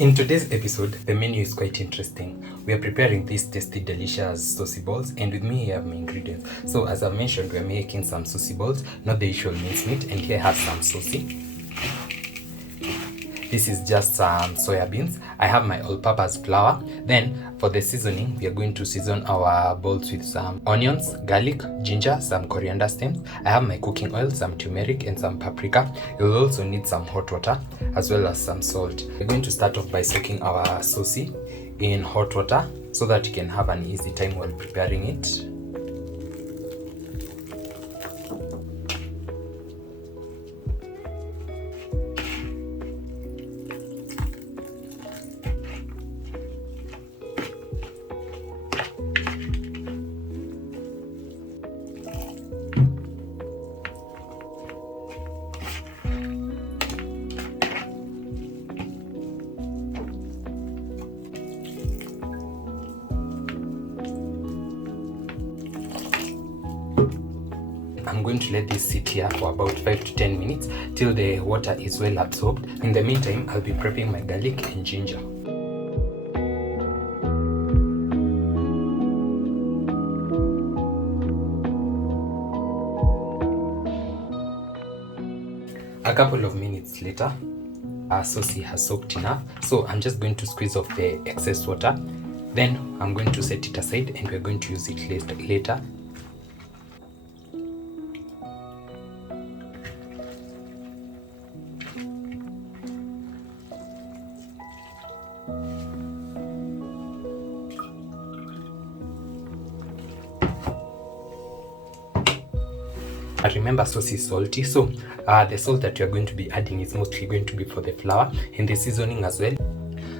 In today's episode, the menu is quite interesting. We are preparing these tasty, delicious saucy balls, and with me I have my ingredients. So as I mentioned, we are making some saucy balls, not the usual mince meat, and here I have some saucy. This is just some soya beans. I have my all-purpose flour. Then for the seasoning, we are going to season our balls with some onions, garlic, ginger, some coriander stems. I have my cooking oil, some turmeric, and some paprika. You'll also need some hot water as well as some salt. We're going to start off by soaking our saucy in hot water so that you can have an easy time while preparing it. I'm going to let this sit here for about 5 to 10 minutes till the water is well absorbed. In the meantime, I'll be prepping my garlic and ginger. A couple of minutes later, our saucy has soaked enough, so I'm just going to squeeze off the excess water. Then I'm going to set it aside and we're going to use it later. Remember, sauce is salty, so the salt that you're going to be adding is mostly going to be for the flour and the seasoning as well.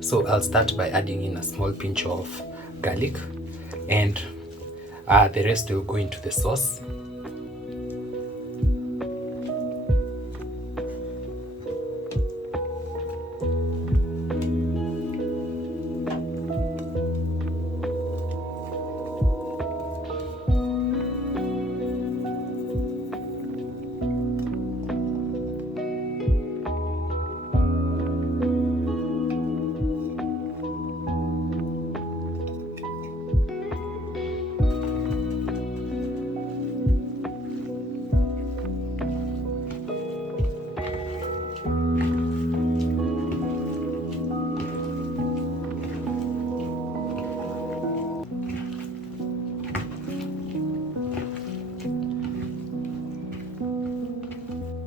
So I'll start by adding in a small pinch of garlic, and the rest will go into the sauce.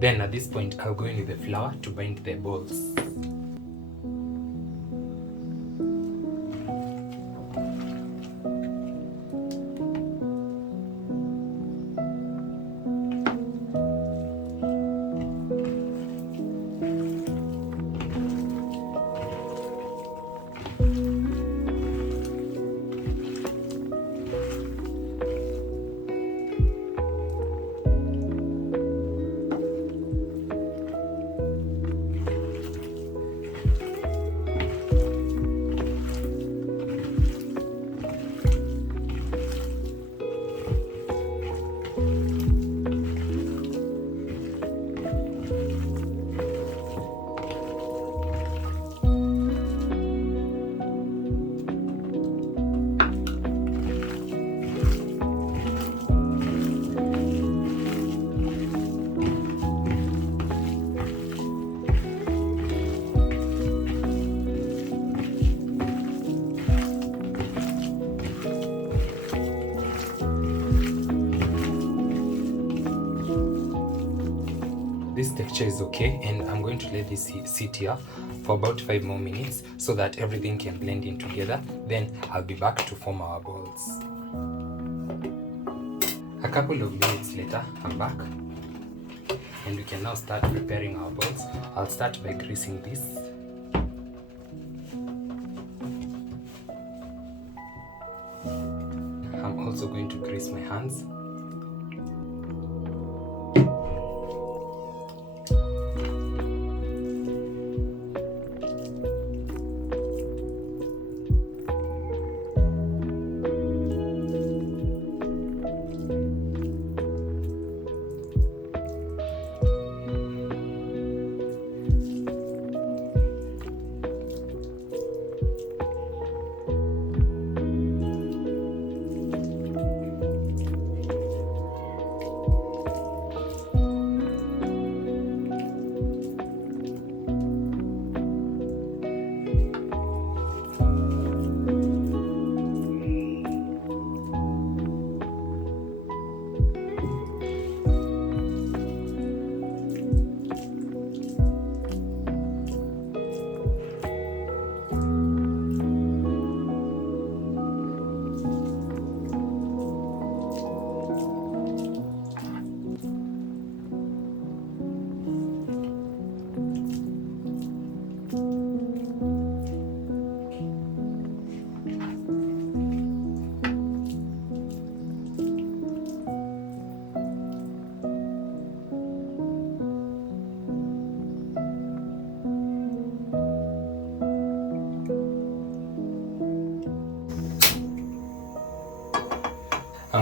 Then at this point, I'll go in with the flour to bind the balls. This texture is okay, and I'm going to let this sit here for about 5 more minutes so that everything can blend in together. Then I'll be back to form our balls. A couple of minutes later, I'm back, and we can now start preparing our balls. I'll start by greasing this. I'm also going to grease my hands.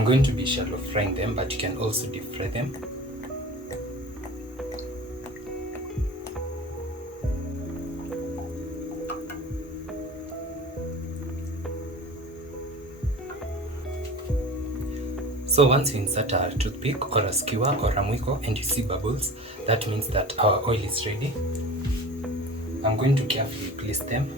I'm going to be shallow frying them, but you can also deep fry them. So once you insert a toothpick or a skewer or a mwiko and you see bubbles, that means that our oil is ready. I'm going to carefully place them.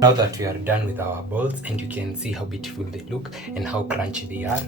Now that we are done with our balls and you can see how beautiful they look and how crunchy they are,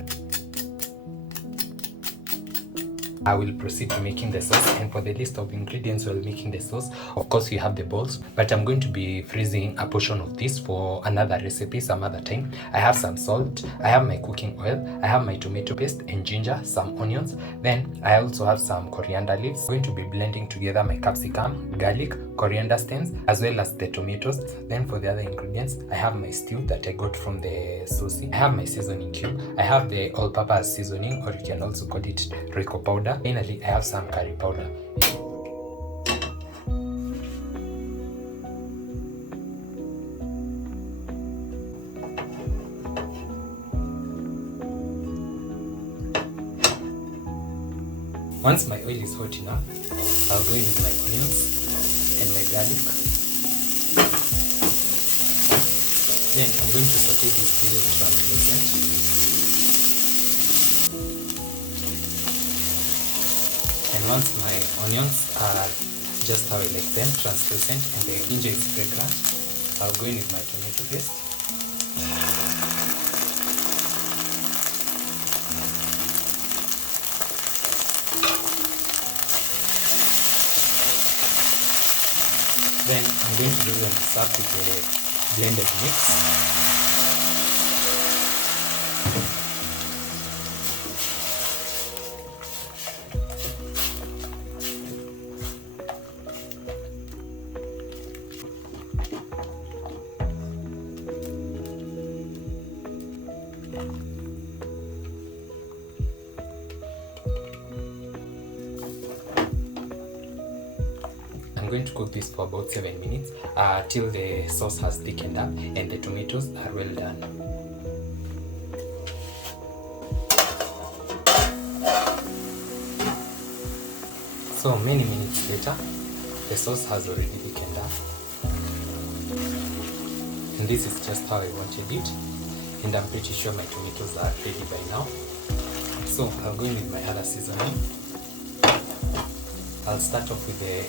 I will proceed to making the sauce. And for the list of ingredients while making the sauce, of course you have the balls, but I'm going to be freezing a portion of this for another recipe some other time. I have some salt, I have my cooking oil, I have my tomato paste and ginger, some onions, then I also have some coriander leaves. I'm going to be blending together my capsicum, garlic, coriander stems, as well as the tomatoes. Then for the other ingredients, I have my stew that I got from the Sossi. I have my seasoning cube, I have the all-purpose seasoning, or you can also call it Royco powder. Finally, I have some curry powder. Once my oil is hot enough, I'll go in with my onions and my garlic. Then I'm going to saute this till translucent. And once my onions are just how I like them, translucent, and the ginger is fragrant, I'll go in with my tomato paste. Then I'm going to do them this up with the blended mix. I'm going to cook this for about 7 minutes till the sauce has thickened up and the tomatoes are well done. So many minutes later, the sauce has already thickened up, and this is just how I wanted it, and I'm pretty sure my tomatoes are ready by now. So I'll go in with my other seasoning. I'll start off with the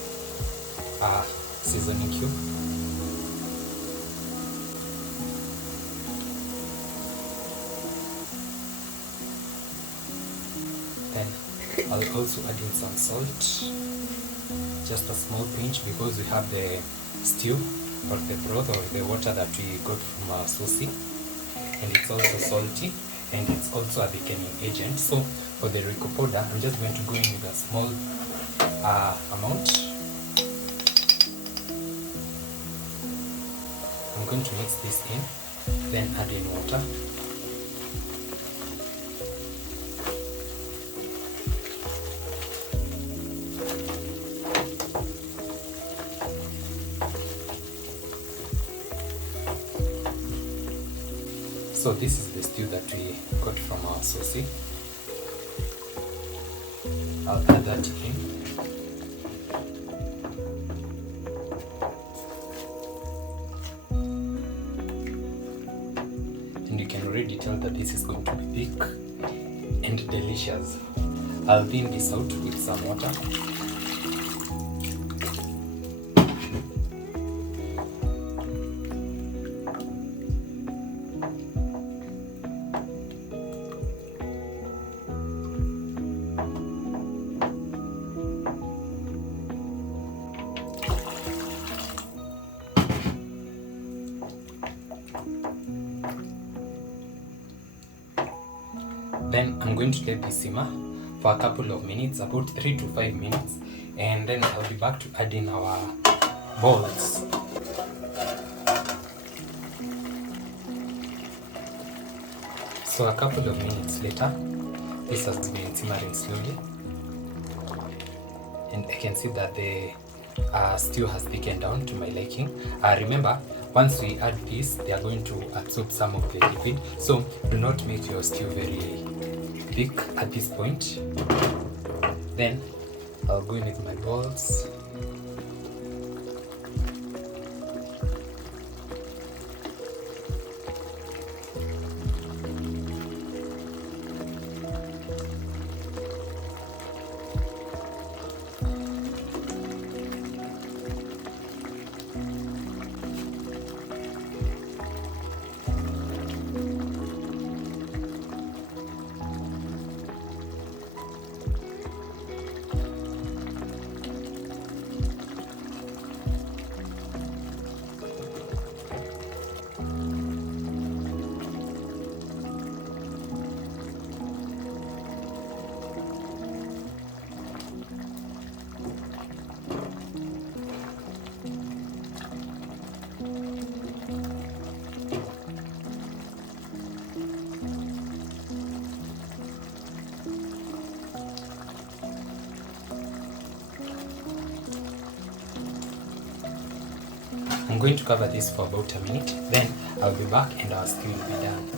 seasoning cube. Then I'll also add in some salt, just a small pinch, because we have the stew or the broth or the water that we got from our Sossi, and it's also salty and it's also a thickening agent. So for the Rico powder, I'm just going to go in with a small amount. I'm going to mix this in, then add in water. So this is the stew that we got from our Sossi. I'll add that in. And you can already tell that this is going to be thick and delicious. I'll thin this out with some water. Then I'm going to let this simmer for a couple of minutes, about 3 to 5 minutes, and then I'll be back to add in our balls. So a couple of minutes later, this has been simmering slowly, and I can see that the stew has thickened down to my liking. Remember, once we add this, they are going to absorb some of the liquid, so do not make your stew very thick at this point. Then I'll go in with my balls. I'm going to cover this for about a minute, then I'll be back and our stew will be done.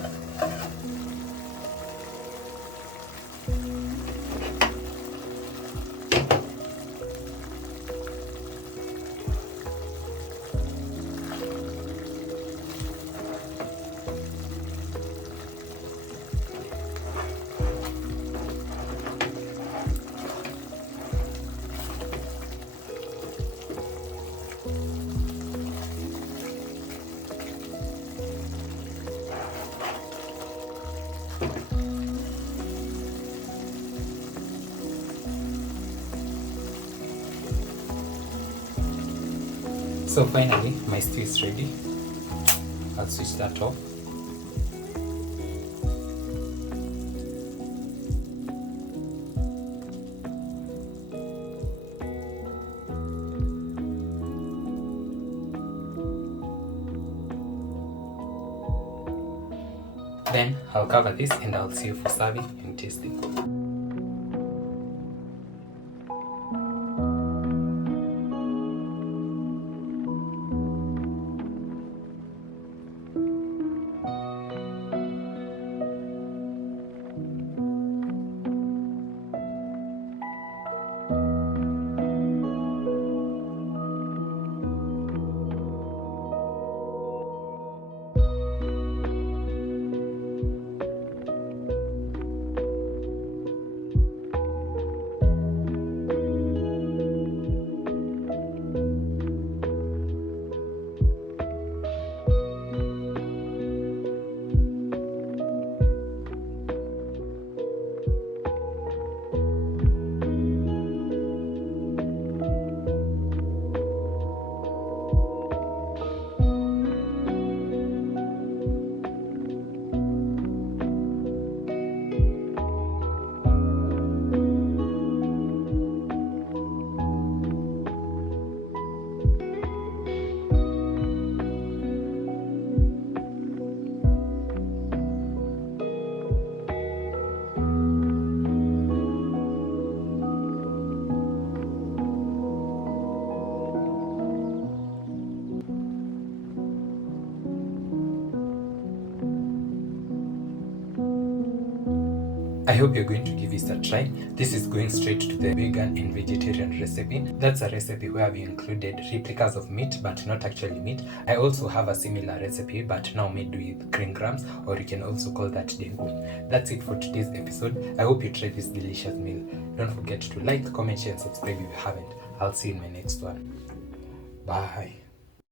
So finally, my stew is ready. I'll switch that off. Then I'll cover this and I'll see you for serving and tasting. I hope you're going to give this a try. This is going straight to the vegan and vegetarian recipe. That's a recipe where we included replicas of meat, but not actually meat. I also have a similar recipe, but now made with green grams, or you can also call that dengu. That's it for today's episode. I hope you try this delicious meal. Don't forget to like, comment, share, and subscribe if you haven't. I'll see you in my next one. Bye.